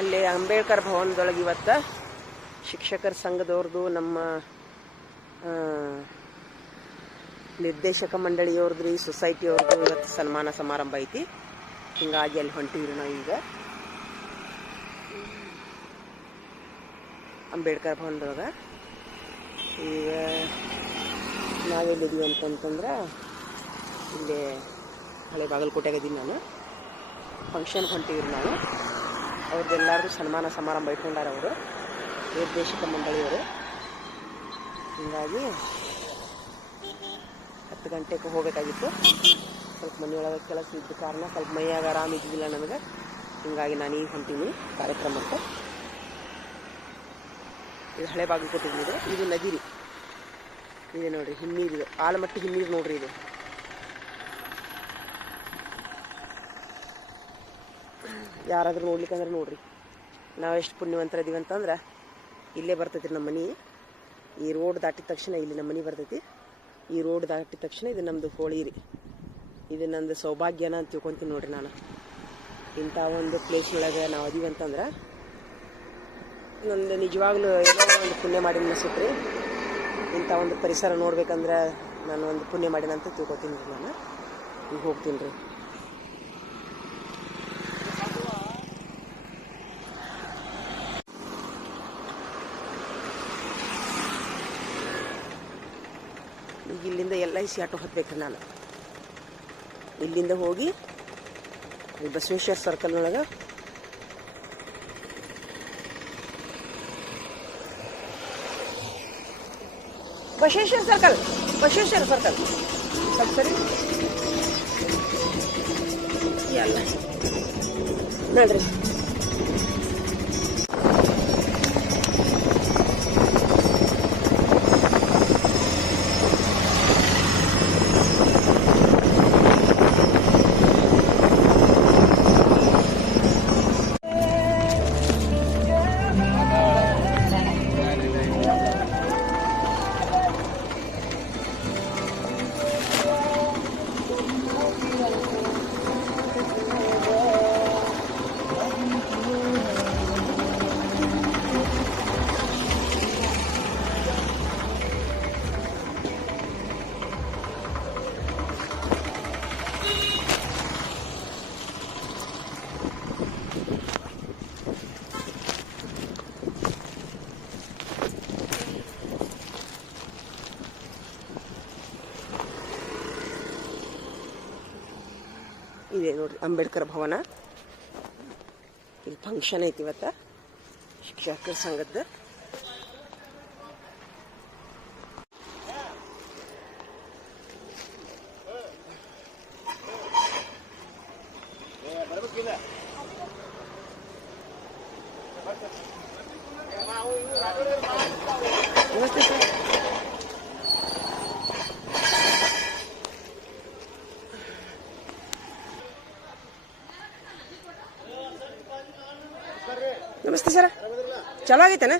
ಅಲ್ಲಿ ಅಂಬೇಡ್ಕರ್ ಭವನದೊಳಗೆ ಇವತ್ತು ಶಿಕ್ಷಕರ ಸಂಘದವ್ರದ್ದು ನಮ್ಮ ನಿರ್ದೇಶಕ ಮಂಡಳಿಯವ್ರದ್ದು ಈ ಸೊಸೈಟಿಯವ್ರದ್ದು ಇವತ್ತು ಸನ್ಮಾನ ಸಮಾರಂಭ ಐತಿ. ಹಿಂಗಾಗಿ ಅಲ್ಲಿ ಹೊಂಟಿವ್ರಿ ನಾವು ಈಗ ಅಂಬೇಡ್ಕರ್ ಭವನದೊಳಗೆ. ಈಗ ನಾವೆಲ್ಲಿದ್ದೀವಿ ಅಂತಂತಂದ್ರೆ ಇಲ್ಲಿ ಹಳೆ ಬಾಗಲಕೋಟೆಗೆ ಇದ್ದೀನಿ ನಾನು. ಫಂಕ್ಷನ್ಗೆ ಹೊಂಟಿವ್ರಿ ನಾವು. ಅವ್ರದ್ದೆಲ್ಲರಿಗೂ ಸನ್ಮಾನ ಸಮಾರಂಭ ಇಟ್ಕೊಂಡಾರ ಅವರು ನಿರ್ದೇಶಕ ಮಂಡಳಿಯವರು. ಹೀಗಾಗಿ 10 ಗಂಟೆಗೆ ಹೋಗಬೇಕಾಗಿತ್ತು. ಸ್ವಲ್ಪ ಮನೆಯೊಳಗೆ ಕೆಲಸ ಇದ್ದ ಕಾರಣ ಸ್ವಲ್ಪ ಮೈಯಾಗ ಆರಾಮ ಇದ್ದಿದ್ದಿಲ್ಲ ನನಗೆ. ಹೀಗಾಗಿ ನಾನು ಈಗ ಹೊಂಟೀನಿ ಕಾರ್ಯಕ್ರಮಕ್ಕೆ. ಇದು ಹಳೆ ಬಾಗಲಕೋಟೆ ಇದೆ. ಇದು ನದಿ ರೀ. ಇದೆ ನೋಡ್ರಿ, ಹಿನ್ನೀರಿದು ಆಲಮಟ್ಟಿ ಹಿನ್ನೀರು ನೋಡ್ರಿ. ಇದು ಯಾರಾದ್ರೂ ನೋಡ್ಲಿಕ್ಕಂದ್ರೆ ನೋಡ್ರಿ, ನಾವು ಎಷ್ಟು ಪುಣ್ಯವಂತರದೀವಿ ಅಂತಂದ್ರೆ ಇಲ್ಲೇ ಬರ್ತೈತಿ ನಮ್ಮ ಮನೆ. ಈ ರೋಡ್ ದಾಟಿದ ತಕ್ಷಣ ಇಲ್ಲಿ ನಮ್ಮ ಮನೆ ಬರ್ತೈತಿ. ಈ ರೋಡ್ ದಾಟಿದ ತಕ್ಷಣ ಇದು ನಮ್ಮದು ಹೋಳಿ ರೀ. ಇದು ನಂದು ಸೌಭಾಗ್ಯನ ಅಂತ ತಿಳ್ಕೊತೀನಿ ನೋಡ್ರಿ. ನಾನು ಇಂಥ ಒಂದು ಪ್ಲೇಸ್ ಒಳಗೆ ನಾವು ಅದೀವಿ ಅಂತಂದ್ರೆ ನಂದು ನಿಜವಾಗ್ಲೂ ಏನೋ ಒಂದು ಪುಣ್ಯ ಮಾಡಿ ಅನಿಸುತ್ತೆ ರೀ. ಇಂಥ ಒಂದು ಪರಿಸರ ನೋಡ್ಬೇಕಂದ್ರೆ ನಾನು ಒಂದು ಪುಣ್ಯ ಮಾಡಿನಂತ ತಿಳ್ಕೊತೀನಿ ರೀ. ನಾನು ಈಗ ಹೋಗ್ತೀನಿ ರೀ. ಈಗ ಇಲ್ಲಿಂದ LIC ಆಟೋ ಹತ್ಬೇಕ್ರಿ ನಾನು. ಇಲ್ಲಿಂದ ಹೋಗಿ ಅಲ್ಲಿ ಬಸವೇಶ್ವರ ಸರ್ಕಲ್ನೊಳಗೆ ಬಸವೇಶ್ವರ ಸರ್ಕಲ್ ಸ್ವಲ್ಪ ಸರಿ ಎಲ್ಲ ನೋಡ್ರಿ. ಇದೆ ನೋಡ್ರಿ ಅಂಬೇಡ್ಕರ್ ಭವನ. ಇಲ್ಲಿ ಫಂಕ್ಷನ್ ಐತಿ ಇವತ್ತ ಶಿಕ್ಷಕರ ಸಂಘದ. ನಮಸ್ತೆ ಸರ್. ನಮಸ್ತೆ ಸರ. ಚಲೋ ಆಗೈತೇನ?